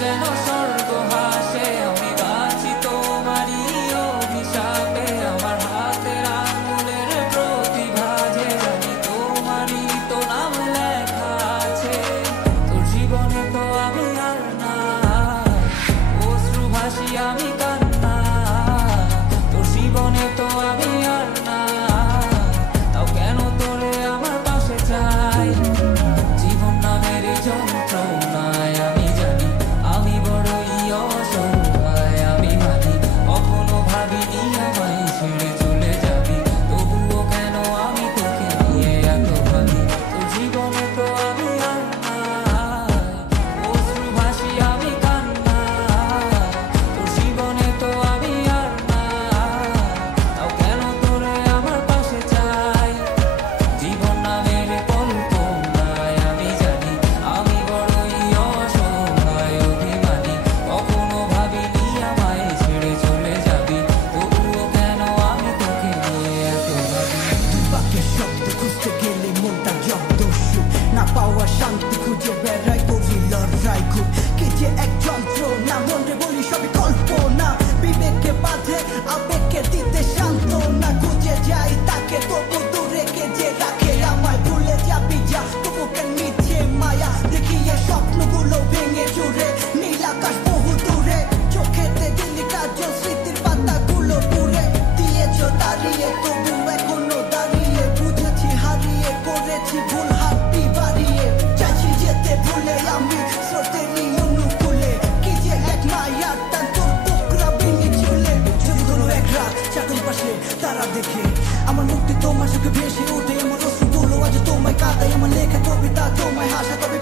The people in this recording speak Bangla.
যেন স্বর্গ হাসে। আমি বাঁচি তোমারই অভিশাপে, আমার হাতের আঙুলের প্রতিভা যে জানি তোমারই তো নাম লেখা আছে। তোর জীবনে তো আমি আর না, অশ্রু ভাসি আমি কান্না। তোর জীবনে তো আমি আর না, তাও কেন তোরে আমার পাশে চাই। জীবন নামের যন্ত্রণায় আমি জানি আমি বড়ই অসহায়। আমি মানি কখনো ভাবিনি আমায় ছেড়ে চলে যাবি, তবুও কেন আমি তোকে নিয়ে এত ভাবি। তোর জীবনে তো আমি আর নাই, অশ্রু ভাসি আমি কান্না। তোর জীবনে তো আমি আর না, তাও কেন তোরে আমার পাশে চাই। জীবন নামের কল্পনায় আমি জানি আমি বড়ই অসহায়। অভিমানী কখনো ভাবিনি আমায় ছেড়ে চলে যাবি, তবুও কেন আমি তোকে নিয়ে এত ভাবি। বাক্যের শব্দ খুঁজতে গেলে মনটা জব্দস্যু, না পাওয়া শান্তি খুঁজে বেড়াই করি লড়াই খুব। কে যে এক যন্ত্র না, মনে বলি সবই কল্পনা। বিবেককে বাঁধে আবেগকে দিতে শান্ত না, খুঁজে যাই তাকে তবু দূরে কে যে রাখে আমায়। ভুলে যাবি যা তবু কেন নিচে মায়া, দেখিয়ে স্বপ্নগুলো ভেঙে চুরে নীল আকাশ বহু দূরে। চোখেতে দিলি কাজল স্মৃতির পাতাগুলো পুড়ে দিয়েছ দাঁড়িয়ে, তবু এখনো দাঁড়িয়ে। বুঝেছি হারিয়ে করেছি ভুল, হাতটি বাড়িয়ে চাইছি যেতে ভুলে আমি স্রোতেরই অনুকূলে। কি যে এক মায়ার টান তোর টুকরা ভেঙে চলে। যদি কোনো এক রাত চারপাশে তারা দেখে আমার মুক্তি তোমার চোখে ভেসে ওঠে, আমার অশ্রুগুলো আজ তোমায় কাঁদাই। আমার লেখা কবিতা তোমায় হাসা, তবে